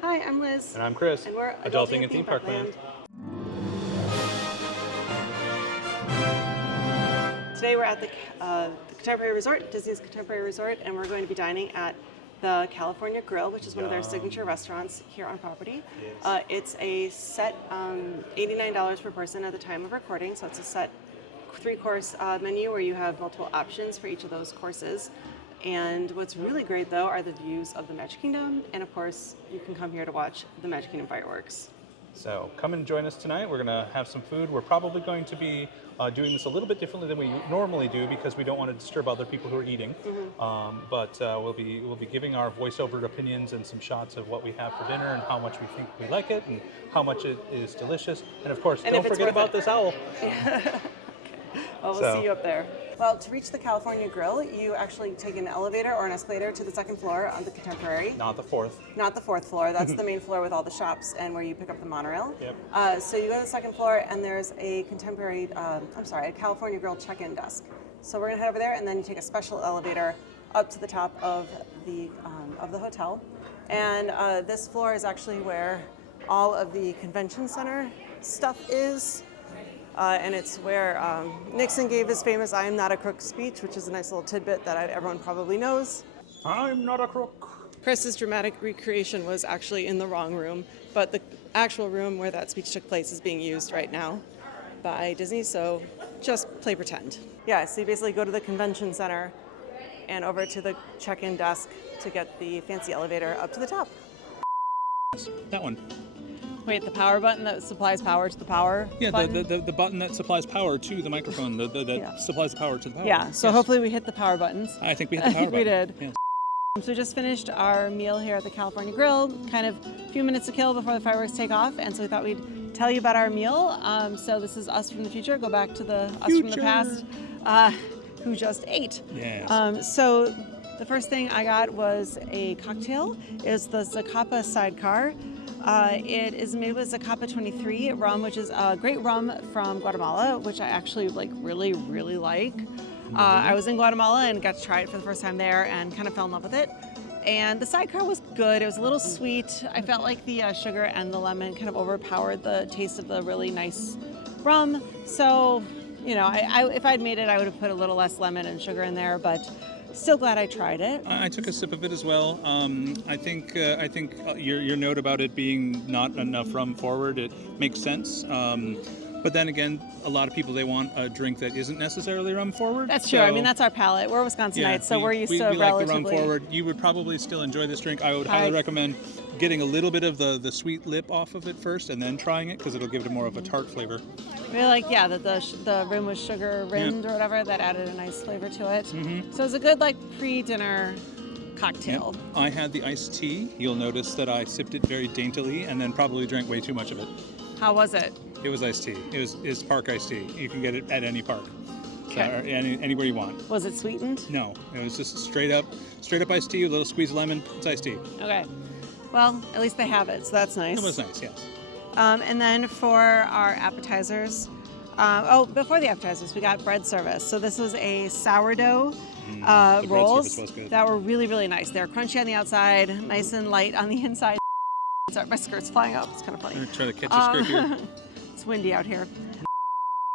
Hi, I'm Liz. And I'm Chris. And we're Adulting in Theme Park Land. Today we're at the Contemporary Resort, Disney's Contemporary Resort, and we're going to be dining at the California Grill, which is one of their signature restaurants here on property. Yes. It's a set $89 per person at the time of recording, so it's a set 3-course menu where you have multiple options for each of those courses. And what's really great though are the views of the Magic Kingdom, and of course you can come here to watch the Magic Kingdom fireworks. So come and join us tonight. We're going to have some food. We're probably going to be doing this a little bit differently than we normally do because we don't want to disturb other people who are eating. But we'll be giving our voiceover opinions and some shots of what we have for dinner and how much we think we like it and how much it is delicious. And of course, don't forget about this owl. Well, we'll see you up there. Well, to reach the California Grill, you actually take an elevator or an escalator to the second floor on the Contemporary. Not the fourth. Not the fourth floor. That's the main floor with all the shops and where you pick up the monorail. Yep. So you go to the second floor, and there's a a California Grill check-in desk. So we're gonna head over there, and then you take a special elevator up to the top of the hotel. And this floor is actually where all of the convention center stuff is. And it's where Nixon gave his famous "I am not a crook" speech, which is a nice little tidbit that everyone probably knows. I'm not a crook. Chris's dramatic recreation was actually in the wrong room, but the actual room where that speech took place is being used right now by Disney, so just play pretend. Yeah, so you basically go to the convention center and over to the check-in desk to get the fancy elevator up to the top. That one. Wait, the power button that supplies power to the power button? the button that supplies power to the microphone, that supplies the power to the power. Yeah, so hopefully we hit the power buttons. I think we hit the power button. We did. Yes. So we just finished our meal here at the California Grill, kind of a few minutes to kill before the fireworks take off, and so we thought we'd tell you about our meal. So this is us from the future, go back to the us from the past, who just ate. Yes. So the first thing I got was a cocktail. It was the Zacapa Sidecar. It is made with Zacapa 23 rum, which is a great rum from Guatemala, which I actually really, really like. I was in Guatemala and got to try it for the first time there and kind of fell in love with it. And the sidecar was good. It was a little sweet. I felt like the sugar and the lemon kind of overpowered the taste of the really nice rum. So, you know, if I'd made it, I would have put a little less lemon and sugar in there, but still glad I tried it. I took a sip of it as well. I think your note about it being not enough rum forward, it makes sense. But then again, a lot of people, they want a drink that isn't necessarily rum forward. That's true. I mean, that's our palate. We're Wisconsinites, so we're used to relatively. We like the rum forward. You would probably still enjoy this drink. I would highly recommend getting a little bit of the sweet lip off of it first and then trying it because it'll give it more of a tart flavor. Really like, that the rim was sugar rimmed or whatever. That added a nice flavor to it. Mm-hmm. So it was a good pre-dinner cocktail. Yep. I had the iced tea. You'll notice that I sipped it very daintily and then probably drank way too much of it. How was it? It was iced tea. It's park iced tea. You can get it at any park. Okay. Anywhere you want. Was it sweetened? No, it was just straight up iced tea, a little squeeze of lemon. It's iced tea. Okay. Well, at least they have it, so that's nice. It was nice, yes. And then for our appetizers, before the appetizers, we got bread service. So this was a sourdough rolls that were really, really nice. They're crunchy on the outside, nice and light on the inside. Sorry, my skirt's flying up. It's kind of funny. I'm gonna try to catch your skirt here. It's windy out here.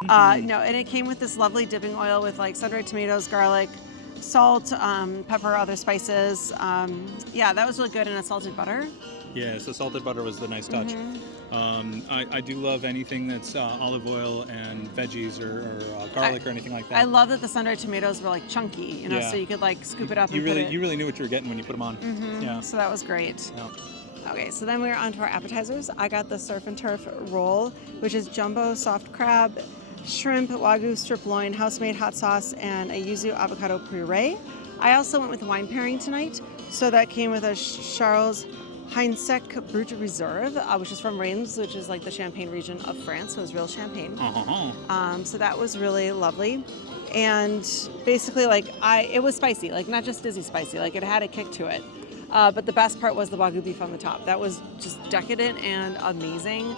No, and it came with this lovely dipping oil with sun-dried tomatoes, garlic, salt, pepper, other spices. That was really good, and a salted butter. Yes, the salted butter was the nice touch. I do love anything that's olive oil and veggies or garlic or anything like that. I love that the sun-dried tomatoes were so you could scoop it up and put it. You really knew what you were getting when you put them on. Yeah. So that was great. Yeah. Okay, so then we were on to our appetizers. I got the surf and turf roll, which is jumbo soft crab, shrimp, wagyu strip loin, house-made hot sauce, and a yuzu avocado puree. I also went with wine pairing tonight, so that came with a Charles Heinsek Brut Reserve, which is from Reims, which is the Champagne region of France, so it was real champagne. So that was really lovely. And basically, it was spicy, not just Disney spicy, it had a kick to it. But the best part was the wagyu beef on the top. That was just decadent and amazing,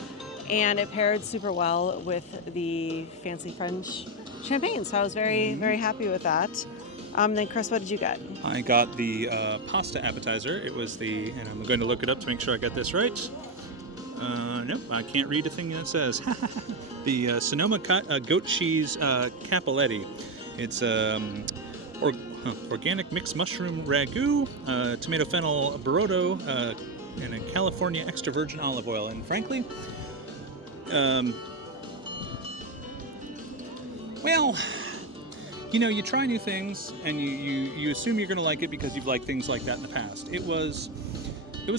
and it paired super well with the fancy French champagne. So I was very, very happy with that. Then Chris, what did you get? I got the pasta appetizer. It was and I'm going to look it up to make sure I got this right. Nope, I can't read a thing that says. The Sonoma goat cheese capelletti. It's organic mixed mushroom ragu, tomato fennel burrito, and a California extra virgin olive oil. And frankly, well, you know, you try new things and you assume you're going to like it because you've liked things like that in the past. It was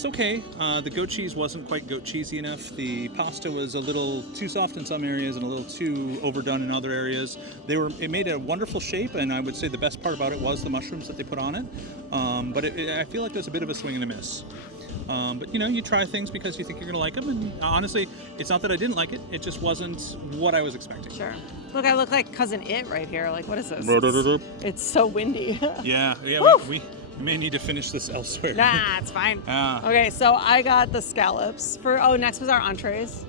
okay. The goat cheese wasn't quite goat cheesy enough. The pasta was a little too soft in some areas and a little too overdone in other areas. It made a wonderful shape, and I would say the best part about it was the mushrooms that they put on it. But I feel like there's a bit of a swing and a miss. But you know, you try things because you think you're gonna like them, and honestly, it's not that I didn't like it. It just wasn't what I was expecting. Sure. Look, I look like Cousin It right here. Like, what is this? It's so windy. Yeah. We may need to finish this elsewhere. Nah, it's fine. Okay, so I got the scallops next was our entrees.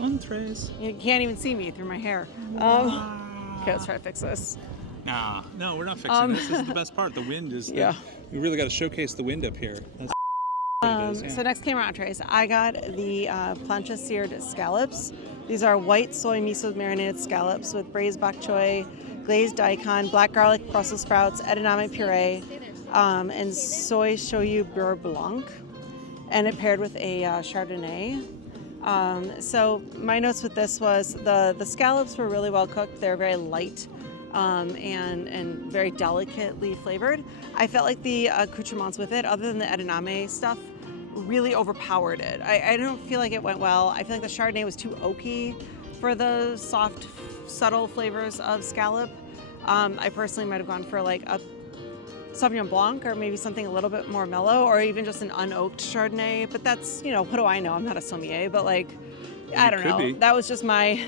Entrees. You can't even see me through my hair. Okay, let's try to fix this. No, we're not fixing this. This is the best part. The wind is. Yeah. We really got to showcase the wind up here. That's what it is, yeah. So next came our entrees. I got the plancha seared scallops. These are white soy miso marinated scallops with braised bok choy, glazed daikon, black garlic, Brussels sprouts, edamame puree, and soy shoyu beurre blanc, and it paired with a Chardonnay. So my notes with this was the scallops were really well cooked. They're very light and very delicately flavored. I felt like the accoutrements with it, other than the edamame stuff, really overpowered it. I don't feel like it went well. I feel like the Chardonnay was too oaky for the soft, subtle flavors of scallop. I personally might have gone for like a Sauvignon Blanc or maybe something a little bit more mellow, or even just an unoaked Chardonnay. But that's, you know, what do I know? I'm not a sommelier, but like, I don't know. That was just my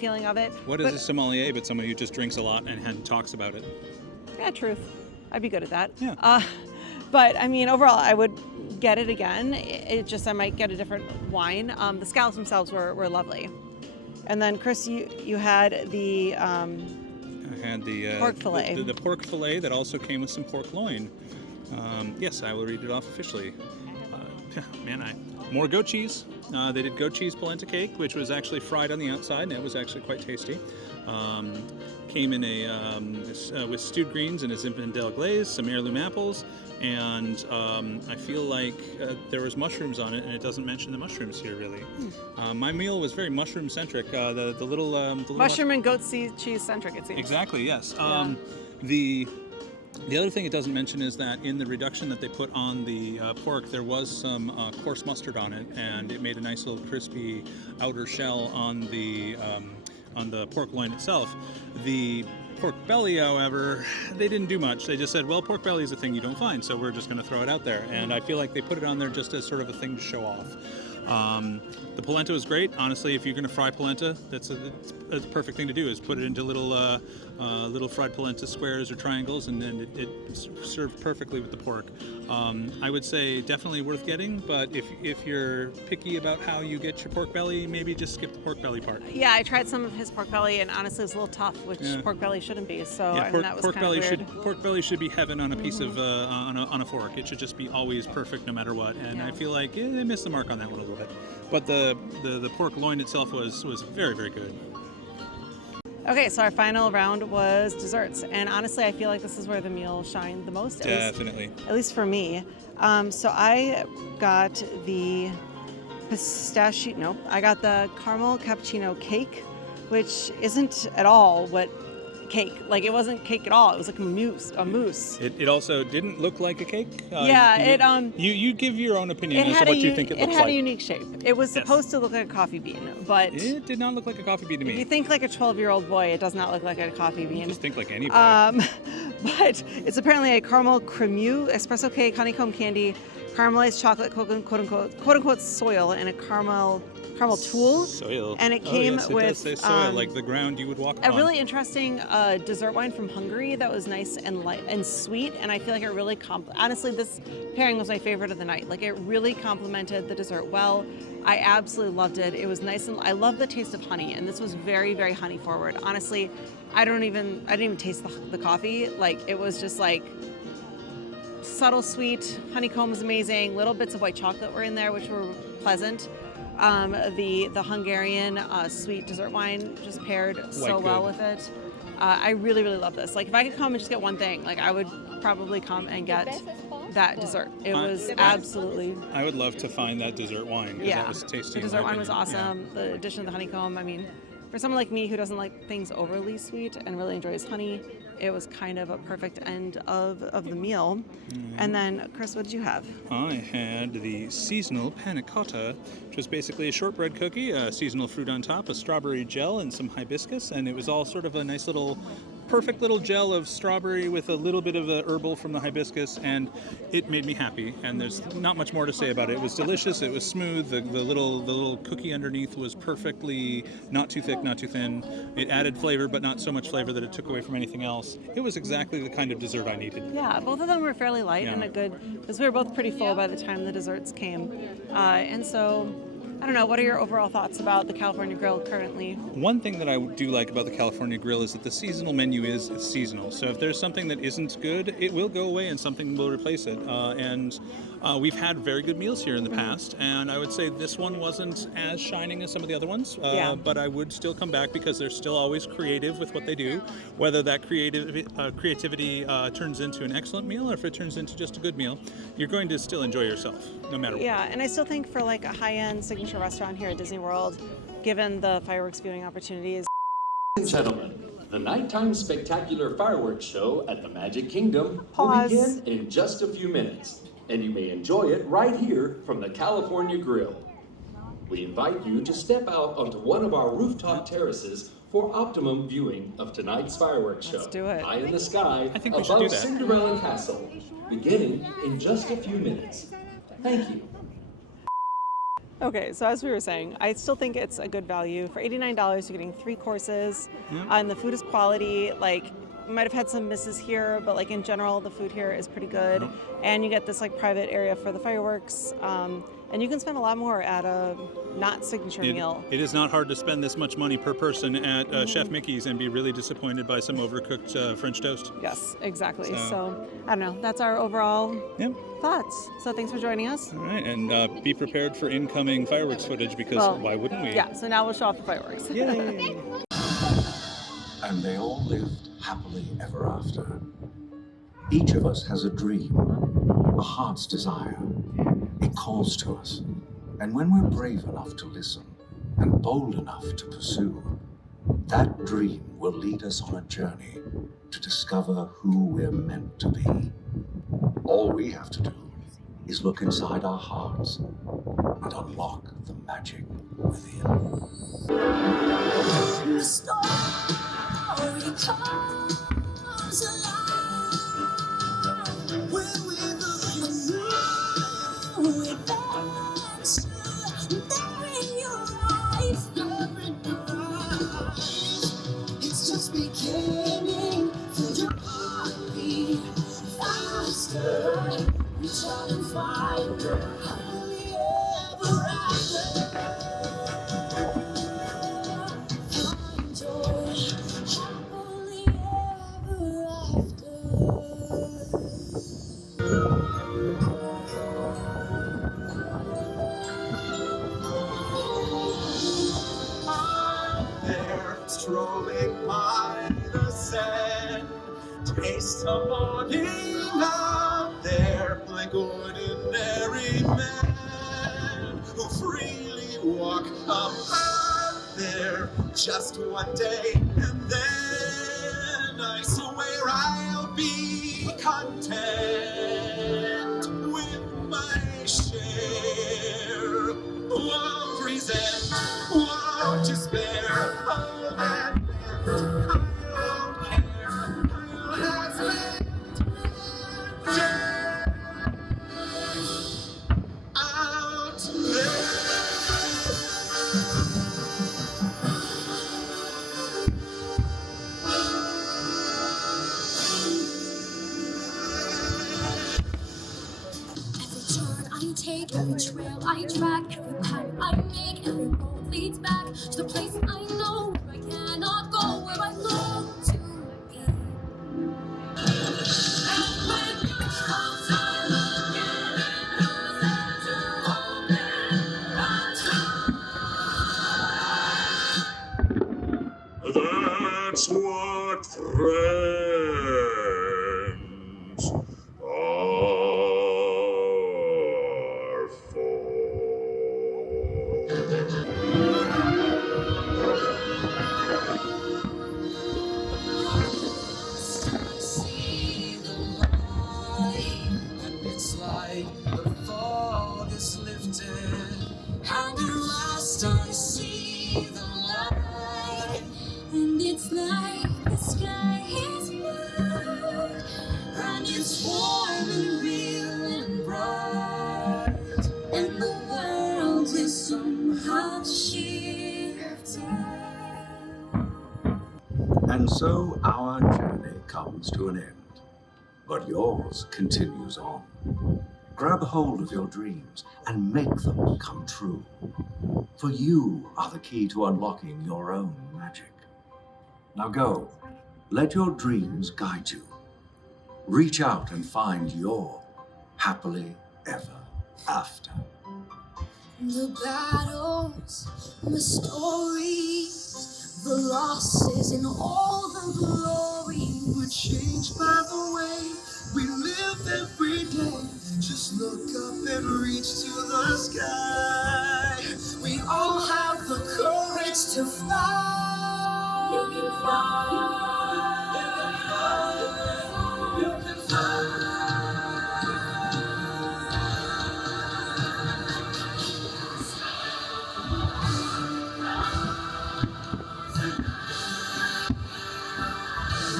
feeling of it. What is a sommelier but someone who just drinks a lot and talks about it? Yeah, truth. I'd be good at that. Yeah. But I mean, overall, I would get it again. It just, I might get a different wine. The scallops themselves were lovely. And then Chris, you had the I had the pork fillet. The pork fillet that also came with some pork loin. Yes, I will read it off officially. More goat cheese. They did goat cheese polenta cake, which was actually fried on the outside, and it was actually quite tasty. Came in with stewed greens and a Zinfandel glaze, some heirloom apples, and I feel like there was mushrooms on it, and it doesn't mention the mushrooms here really. My meal was very mushroom centric. The little mushroom and goat cheese centric, it seems. Exactly. Yes. Yeah. The other thing it doesn't mention is that in the reduction that they put on the pork, there was some coarse mustard on it, and it made a nice little crispy outer shell on the pork loin itself. The pork belly, however, they didn't do much. They just said, well, pork belly is a thing you don't find, so we're just going to throw it out there. And I feel like they put it on there just as sort of a thing to show off. The polenta was great. Honestly, if you're going to fry polenta, that's a perfect thing to do, is put it into little fried polenta squares or triangles, and then it served perfectly with the pork. I would say definitely worth getting, but if you're picky about how you get your pork belly, maybe just skip the pork belly part. Yeah, I tried some of his pork belly, and honestly, it was a little tough, which pork belly shouldn't be. So yeah, I mean, that was kind of weird. Pork belly should be heaven on a piece of on a fork. It should just be always perfect no matter what. And I feel like they missed the mark on that one a little bit. But the pork loin itself was very, very good. Okay, so our final round was desserts, and honestly, I feel like this is where the meal shined the most. Definitely. At least for me. So I got the I got the caramel cappuccino cake, which isn't at all what cake. Like, it wasn't cake at all. It was like a mousse. It also didn't look like a cake. You give your own opinion as to what you think it looks like. It had a unique shape. It was supposed to look like a coffee bean, but it did not look like a coffee bean to me. If you think like a 12-year-old boy, it does not look like a coffee bean. Just think like any boy. But it's apparently a caramel crème espresso cake, honeycomb candy, caramelized chocolate, quote unquote soil, and a caramel caramel tulle. Soil. And it Oh, came yes, it with does say soil, like the ground you would walk a on. really interesting dessert wine from Hungary that was nice and light and sweet, and I feel like it really honestly, this pairing was my favorite of the night. Like, it really complemented the dessert well. I absolutely loved it. It was nice, and I love the taste of honey, and this was very, very honey forward. Honestly, I didn't even taste the coffee. Like, it was just like subtle sweet. Honeycomb was amazing. Little bits of white chocolate were in there, which were pleasant. The Hungarian sweet dessert wine just paired so well with it. I really, really love this. Like, if I could come and just get one thing, like, I would probably come and get that dessert. It was absolutely. I would love to find that dessert wine. Yeah, that was tasty. the dessert wine was awesome. Yeah. The addition of the honeycomb. I mean, for someone like me who doesn't like things overly sweet and really enjoys honey, it was kind of a perfect end of the meal. And then, Chris, what did you have? I had the seasonal panna cotta, which was basically a shortbread cookie, a seasonal fruit on top, a strawberry gel, and some hibiscus, and it was all sort of a nice little perfect little gel of strawberry with a little bit of the herbal from the hibiscus, and it made me happy. And there's not much more to say about it. It was delicious. It was smooth. The little cookie underneath was perfectly not too thick, not too thin. It added flavor, but not so much flavor that it took away from anything else. It was exactly the kind of dessert I needed. Yeah, both of them were fairly light and a good, because we were both pretty full by the time the desserts came, and so. I don't know, what are your overall thoughts about the California Grill currently? One thing that I do like about the California Grill is that the seasonal menu is seasonal. So if there's something that isn't good, it will go away and something will replace it. And we've had very good meals here in the past, and I would say this one wasn't as shining as some of the other ones, but I would still come back because they're still always creative with what they do. Whether that creativity turns into an excellent meal or if it turns into just a good meal, you're going to still enjoy yourself, no matter what. Yeah, and I still think for like a high-end signature restaurant here at Disney World, given the fireworks viewing opportunities. Ladies and gentlemen, the nighttime spectacular fireworks show at the Magic Kingdom Pause. will begin in just a few minutes, and you may enjoy it right here from the California Grill. We invite you to step out onto one of our rooftop terraces for optimum viewing of tonight's fireworks show. Let's do it. High in the sky, I think we should do above that. Cinderella Castle, beginning in just a few minutes. Thank you. Okay, so as we were saying, I still think it's a good value. For $89, you're getting 3 courses, and the food is quality. Like, you might have had some misses here, but like in general, the food here is pretty good. And you get this like private area for the fireworks, and you can spend a lot more at a not signature meal. It is not hard to spend this much money per person at Chef Mickey's and be really disappointed by some overcooked French toast. Yes, exactly. So I don't know. That's our overall thoughts. So thanks for joining us. All right, and be prepared for incoming fireworks footage because why wouldn't we? Yeah, so now we'll show off the fireworks. Yay! And they all lived happily ever after. Each of us has a dream, a heart's desire. It calls to us. And when we're brave enough to listen and bold enough to pursue, that dream will lead us on a journey to discover who we're meant to be. All we have to do is look inside our hearts and unlock the magic within. The story comes alive when we look at adventure there in your eyes. It's just beginning. Feel your heartbeat faster. Reach out and find her. Happily ever after. Strolling by the sand, taste the morning out there like ordinary men who freely walk about there just one day, and then I swear I'll be content with my share of resent, won't despair. Oh, that I don't care. I'll out there. mile I track, every path I make, every road leads back to the place I know where I cannot go, where I long to be. And when you come to looking and who's there to open my That's what friends are for. see the light, and it's like the fog is lifted. And at last I see the light, and it's like the sky is blue, and it's warm and real and bright, and the world is somehow shifted. And so our journey comes to an end, but yours continues on. Grab hold of your dreams and make them come true. For you are the key to unlocking your own magic. Now go, let your dreams guide you. Reach out and find your happily ever after. The battles, the stories, the losses, and all the glory We're changed by the way we live every day. Just look up and reach to the sky. we all have the courage to fly. You can fly. You can fly.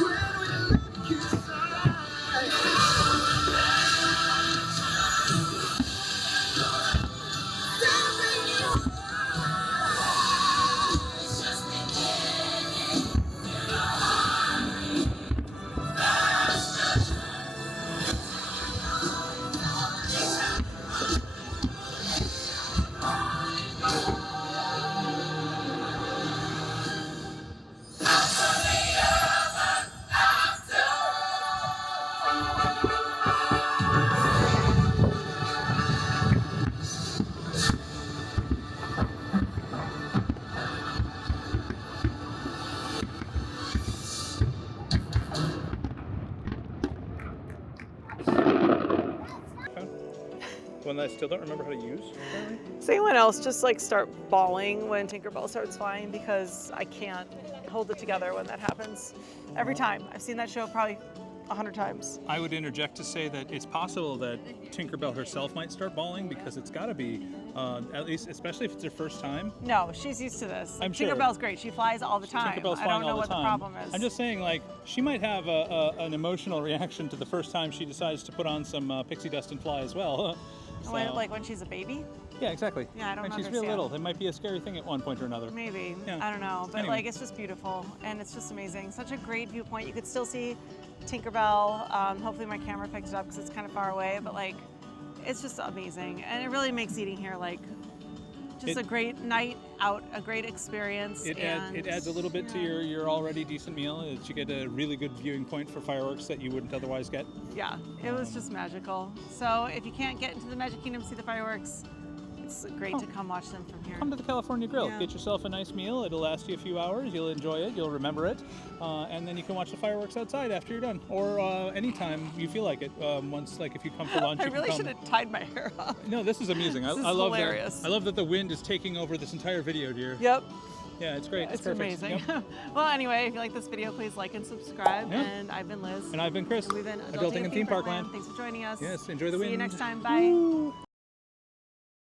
When we look inside, One that I still don't remember how to use. Does anyone else just like start bawling when Tinkerbell starts flying because I can't hold it together when that happens? Every time. I've seen that show probably 100 times. I would interject to say that it's possible that Tinkerbell herself might start bawling because it's got to be, at least, especially if it's her first time. No, she's used to this. I'm sure. Tinkerbell's great. She flies all the time. Tinkerbell's I flying don't know all what the the time. problem is. I'm just saying, like, she might have an emotional reaction to the first time she decides to put on some pixie dust and fly as well. When, So- like when she's a baby? Yeah, exactly. Yeah, I don't When she's real understand. little, it might be a scary thing at one point or another. Maybe. Yeah. I don't know. But Anyway. like it's just beautiful and it's just amazing. Such a great viewpoint. You could still see Tinkerbell. Hopefully my camera picks it up because it's kind of far away, but like it's just amazing. And it really makes eating here like just a great night out, a great experience. It and adds a little bit to your already decent meal. You get a really good viewing point for fireworks that you wouldn't otherwise get. Yeah, it was just magical. So if you can't get into the Magic Kingdom to see the fireworks, it's great to come watch them from here. Come to the California Grill. Yeah. Get yourself a nice meal. It'll last you a few hours. You'll enjoy it. You'll remember it. And then you can watch the fireworks outside after you're done. Or anytime you feel like it. Once, like if you come for lunch, I you really can should come. have tied my hair up. No, this is amusing. This is I love hilarious. I love that the wind is taking over this entire video, dear. Yep. Yeah, it's great. It's perfect. amazing. Yep. Well, anyway, if you like this video, please like and subscribe. Yeah. And I've been Liz. And I've been Chris. And we've been Adulting in Theme Park Land. Thanks for joining us. Yes, enjoy the See you wind. next time. Bye. Woo.